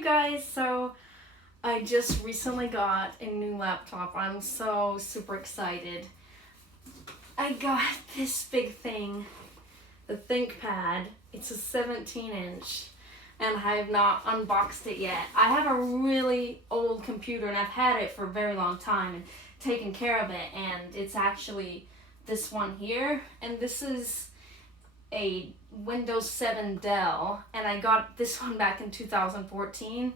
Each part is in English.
you guys, so I just recently got a new laptop. I'm so super excited. I got this big thing, the ThinkPad. It's a 17-inch and I have not unboxed it yet. I have a really old computer and I've had it for a very long time and taken care of it, and it's actually this one here, and this is a Windows 7 Dell, and I got this one back in 2014,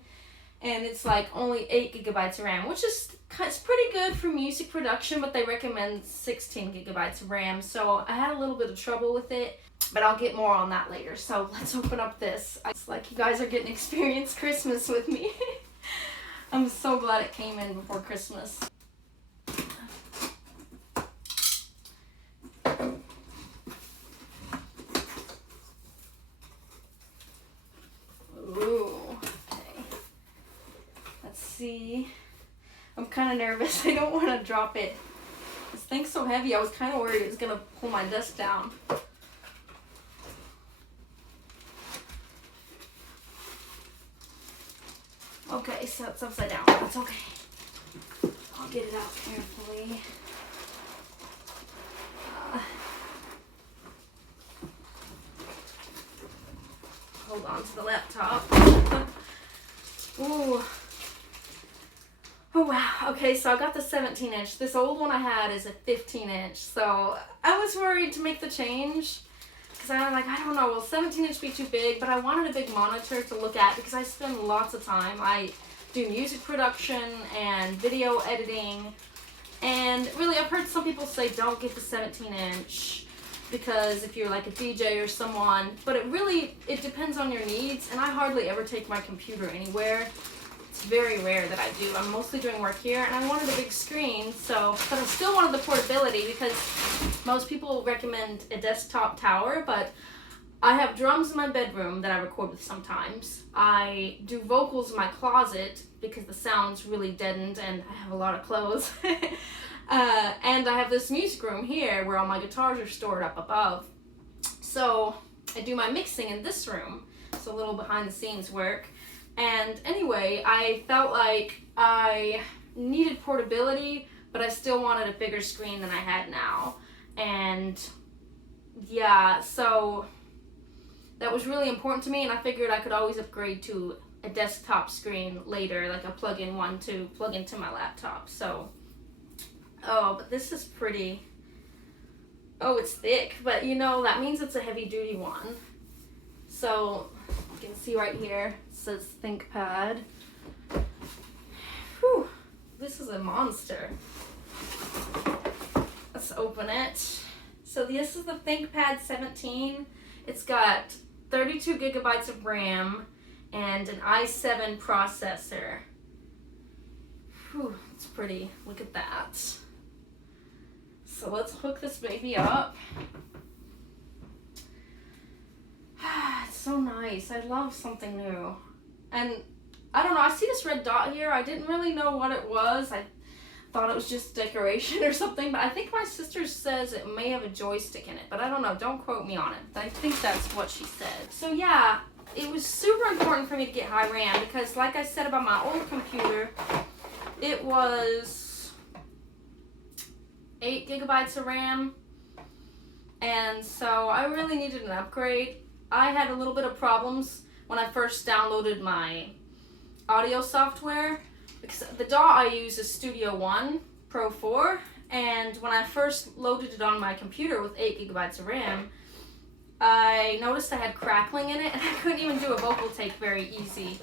and it's like only 8 gigabytes of RAM, which is it's pretty good for music production, but they recommend 16 gigabytes of RAM, so I had a little bit of trouble with it, but I'll get more on that later. So let's open up this. It's like you guys are getting to experience Christmas with me. I'm so glad it came in before Christmas. See, I'm kind of nervous. I don't want to drop it. This thing's so heavy, I was kind of worried it was going to pull my desk down. Okay, so it's upside down. That's okay. I'll get it out carefully. Hold on to the laptop. Ooh. Oh wow, okay, so I got the 17-inch. This old one I had is a 15-inch, so I was worried to make the change because I was like, I don't know, will 17-inch be too big? But I wanted a big monitor to look at because I spend lots of time. I do music production and video editing, and really I've heard some people say don't get the 17-inch because if you're like a DJ or someone, but it depends on your needs, and I hardly ever take my computer anywhere. It's very rare that I do. I'm mostly doing work here, and I wanted a big screen, but I still wanted the portability because most people recommend a desktop tower, but I have drums in my bedroom that I record with sometimes. I do vocals in my closet because the sound's really deadened and I have a lot of clothes. And I have this music room here where all my guitars are stored up above. So I do my mixing in this room, so a little behind the scenes work. And anyway, I felt like I needed portability, but I still wanted a bigger screen than I had now. And yeah, so that was really important to me, and I figured I could always upgrade to a desktop screen later, like a plug-in one to plug into my laptop. So, oh, but this is pretty. Oh, it's thick, but you know, that means it's a heavy-duty one. So you can see right here, it says ThinkPad. Whew, this is a monster. Let's open it. So this is the ThinkPad 17. It's got 32 gigabytes of RAM and an i7 processor. Whew, it's pretty. Look at that. So let's hook this baby up. It's so nice. I love something new. And I don't know, I see this red dot here. I didn't really know what it was. I thought it was just decoration or something, but I think my sister says it may have a joystick in it, but I don't know. Don't quote me on it. I think that's what she said. So yeah, it was super important for me to get high RAM because like I said about my old computer, it was 8 gigabytes of RAM, and so I really needed an upgrade. I had a little bit of problems when I first downloaded my audio software because the DAW I use is Studio One Pro 4, and when I first loaded it on my computer with 8 gigabytes of RAM, I noticed I had crackling in it, and I couldn't even do a vocal take very easy.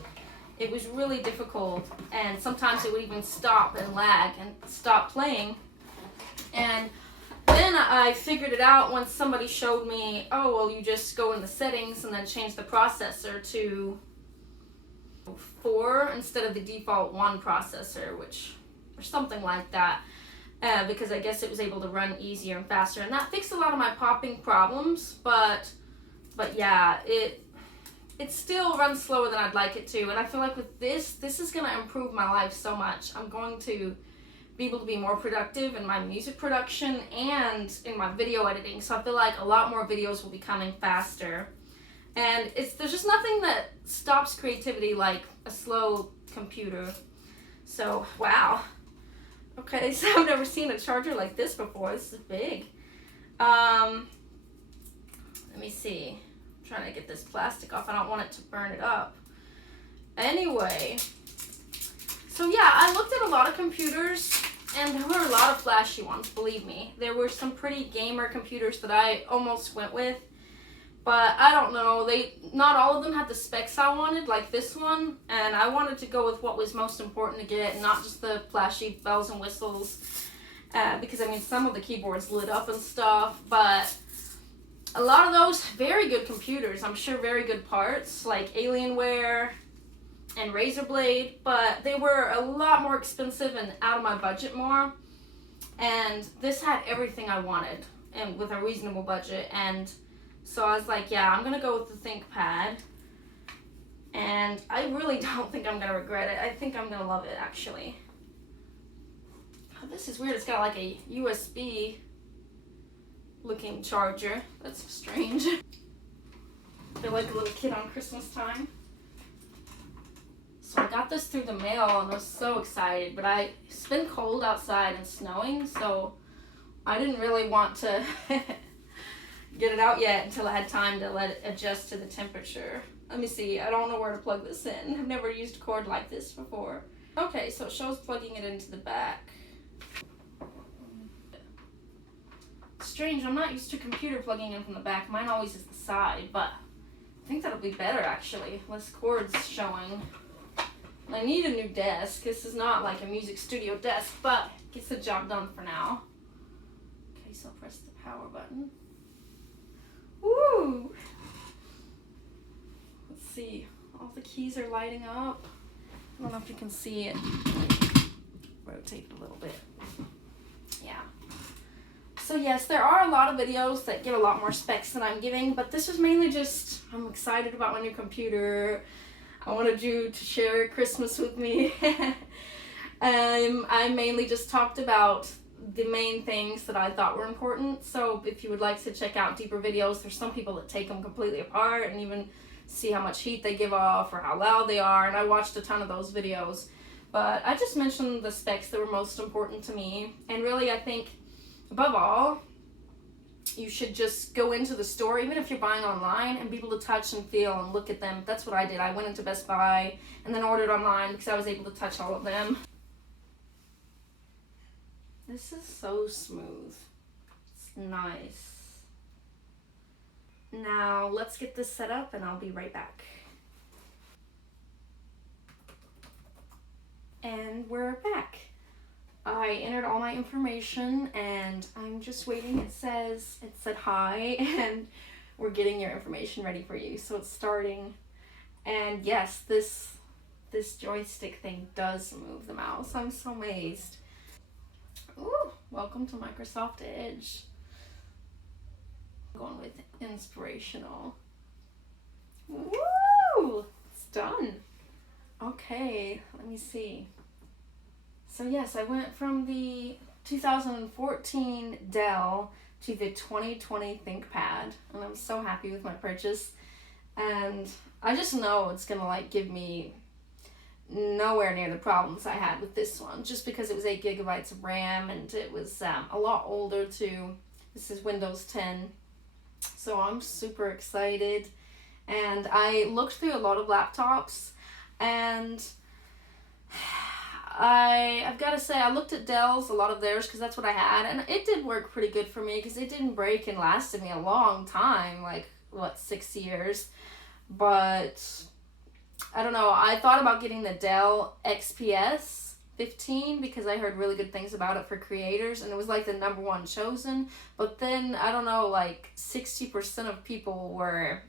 It was really difficult, and sometimes it would even stop and lag and stop playing. And then I figured it out when somebody showed me, oh, well, you just go in the settings and then change the processor to 4 instead of the default 1 processor, or something like that, because I guess it was able to run easier and faster. And that fixed a lot of my popping problems, but yeah, it still runs slower than I'd like it to. And I feel like with this is going to improve my life so much. I'm going to be able to be more productive in my music production and in my video editing. So I feel like a lot more videos will be coming faster. And there's just nothing that stops creativity like a slow computer. So, wow. Okay, so I've never seen a charger like this before. This is big. Let me see. I'm trying to get this plastic off. I don't want it to burn it up. Anyway, so yeah, I looked at a lot of computers, and there were a lot of flashy ones, believe me. There were some pretty gamer computers that I almost went with, but I don't know, not all of them had the specs I wanted, like this one, and I wanted to go with what was most important to get, and not just the flashy bells and whistles, because I mean, some of the keyboards lit up and stuff, but a lot of those, very good computers, I'm sure very good parts, like Alienware and Razer Blade, but they were a lot more expensive and out of my budget more, and this had everything I wanted, and with a reasonable budget, and so I was like, yeah, I'm gonna go with the ThinkPad, and I really don't think I'm gonna regret it. I think I'm gonna love it, actually. Oh, this is weird, it's got like a USB looking charger. That's strange. I feel like a little kid on Christmas time. So I got this through the mail and I was so excited, but it's been cold outside and snowing, so I didn't really want to get it out yet until I had time to let it adjust to the temperature. Let me see, I don't know where to plug this in. I've never used a cord like this before. Okay, so it shows plugging it into the back. Strange, I'm not used to computer plugging in from the back. Mine always is the side, but I think that'll be better actually. Less cords showing. I need a new desk. This is not like a music studio desk, but gets the job done for now. Okay, so press the power button. Woo! Let's see. All the keys are lighting up. I don't know if you can see it. Rotate a little bit. Yeah. So yes, there are a lot of videos that give a lot more specs than I'm giving, but this was mainly just, I'm excited about my new computer. I wanted you to share Christmas with me. I mainly just talked about the main things that I thought were important. So if you would like to check out deeper videos, there's some people that take them completely apart and even see how much heat they give off or how loud they are. And I watched a ton of those videos. But I just mentioned the specs that were most important to me. And really, I think, above all, you should just go into the store, even if you're buying online, and be able to touch and feel and look at them. That's what I did. I went into Best Buy and then ordered online because I was able to touch all of them. This is so smooth. It's nice. Now let's get this set up and I'll be right back. And we're back. I entered all my information and I'm just waiting. It said hi and we're getting your information ready for you. So it's starting. And yes, this joystick thing does move the mouse. I'm so amazed. Ooh, welcome to Microsoft Edge. I'm going with inspirational. Woo! It's done. Okay, let me see. So yes, I went from the 2014 Dell to the 2020 ThinkPad, and I'm so happy with my purchase. And I just know it's gonna like give me nowhere near the problems I had with this one, just because it was 8 gigabytes of RAM and it was a lot older too. This is Windows 10, so I'm super excited. And I looked through a lot of laptops, and I've got to say, I looked at Dell's, a lot of theirs, because that's what I had, and it did work pretty good for me because it didn't break and lasted me a long time, like, 6 years. But I don't know, I thought about getting the Dell XPS 15 because I heard really good things about it for creators, and it was like the #1 chosen. But then, I don't know, like 60% of people were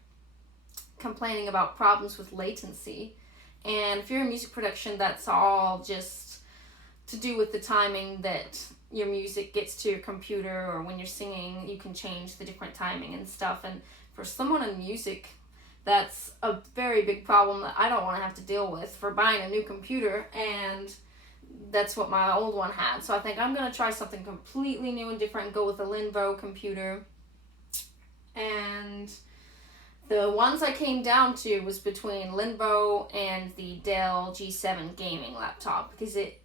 complaining about problems with latency. And if you're in music production, that's all just to do with the timing that your music gets to your computer, or when you're singing, you can change the different timing and stuff. And for someone in music, that's a very big problem that I don't want to have to deal with for buying a new computer, and that's what my old one had. So I think I'm going to try something completely new and different and go with a Lenovo computer. And The ones I came down to was between Lenovo and the Dell G7 gaming laptop, because it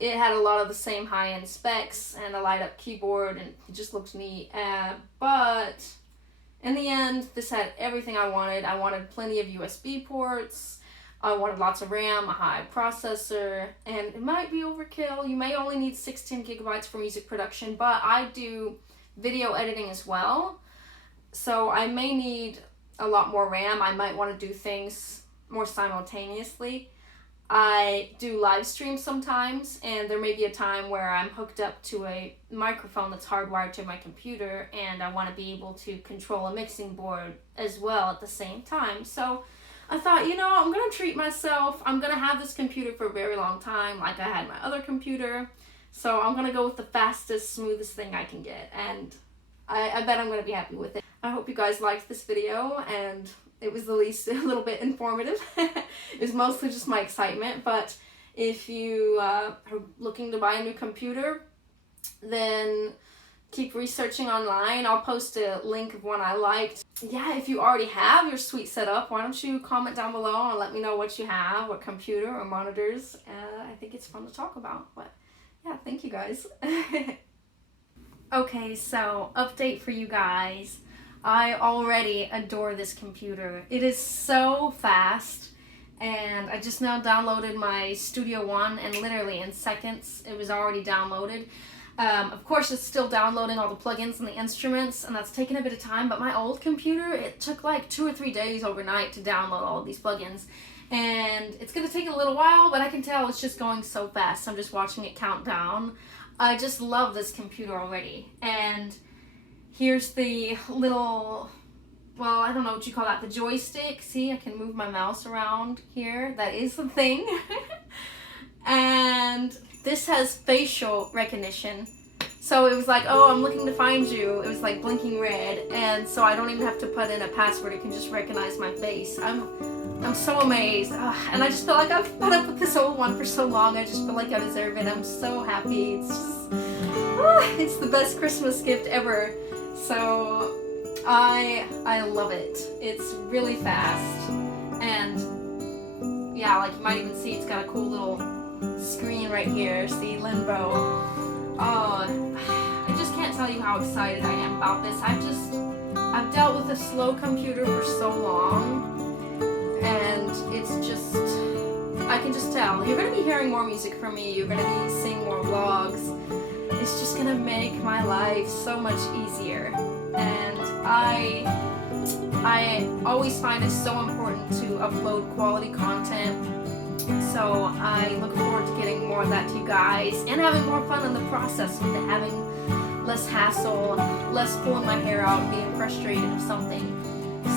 had a lot of the same high-end specs and a light-up keyboard, and it just looked neat. But in the end, this had everything I wanted. I wanted plenty of USB ports. I wanted lots of RAM, a high processor, and it might be overkill. You may only need 16 gigabytes for music production, but I do video editing as well, so I may need a lot more RAM. I might want to do things more simultaneously. I do live streams sometimes, and there may be a time where I'm hooked up to a microphone that's hardwired to my computer, and I want to be able to control a mixing board as well at the same time. So I thought, you know, I'm going to treat myself. I'm going to have this computer for a very long time, like I had my other computer. So I'm going to go with the fastest, smoothest thing I can get. And I bet I'm going to be happy with it. I hope you guys liked this video, and it was at least a little bit informative. It was mostly just my excitement. But if you are looking to buy a new computer, then keep researching online. I'll post a link of one I liked. Yeah, if you already have your suite set up, why don't you comment down below and let me know what you have, what computer or monitors. I think it's fun to talk about. But yeah, thank you guys. Okay, so update for you guys. I already adore this computer. It is so fast, and I just now downloaded my Studio One, and literally in seconds it was already downloaded. Of course, it's still downloading all the plugins and the instruments, and that's taken a bit of time, but my old computer, it took like 2 or 3 days overnight to download all of these plugins. And it's going to take a little while, but I can tell it's just going so fast. I'm just watching it count down. I just love this computer already. And here's the little, well, I don't know what you call that, the joystick. See, I can move my mouse around here. That is the thing. And this has facial recognition. So it was like, oh, I'm looking to find you. It was like blinking red. And so I don't even have to put in a password. It can just recognize my face. I'm so amazed. And I just feel like I've put up with this old one for so long. I just feel like I deserve it. I'm so happy. It's just, it's the best Christmas gift ever. So I love it. It's really fast. And yeah, like you might even see it's got a cool little screen right here. See, Lenovo. Oh, I just can't tell you how excited I am about this. I've dealt with a slow computer for so long, and it's just, I can just tell. You're going to be hearing more music from me. You're going to be seeing more vlogs. It's just going to make my life so much easier. And I always find it so important to upload quality content. So I look forward to getting more of that to you guys and having more fun in the process with it, having less hassle, less pulling my hair out, being frustrated or something.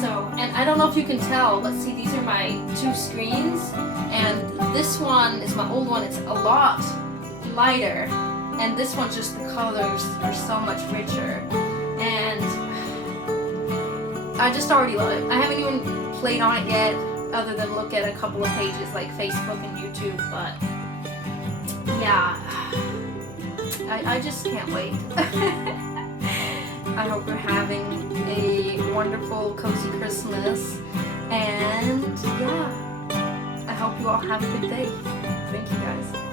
So, and I don't know if you can tell, but see, these are my 2 screens, and this one is my old one. It's a lot lighter, and this one's just, the colors are so much richer, and I just already love it. I haven't even played on it yet, other than look at a couple of pages like Facebook and YouTube, but yeah, I just can't wait. I hope you're having a wonderful, cozy Christmas, and yeah, I hope you all have a good day. Thank you guys.